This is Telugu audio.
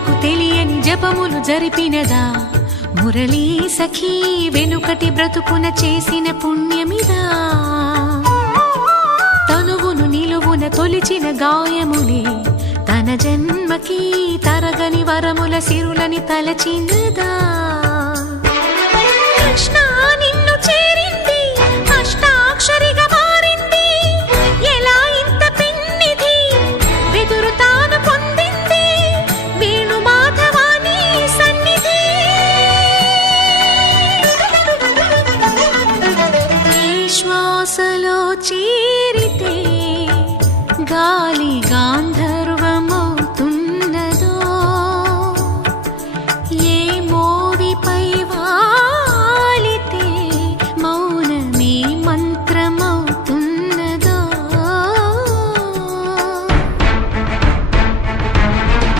జనులకు తెలియని జపములు జరిపినదా మురళీ సఖీ వెనుకటి బ్రతుకున చేసిన పుణ్యమిదా తనువును నిలువున తొలిచిన గాయములే తన జన్మకి తరగని వరముల సిరులని తలచినదా కృష్ణ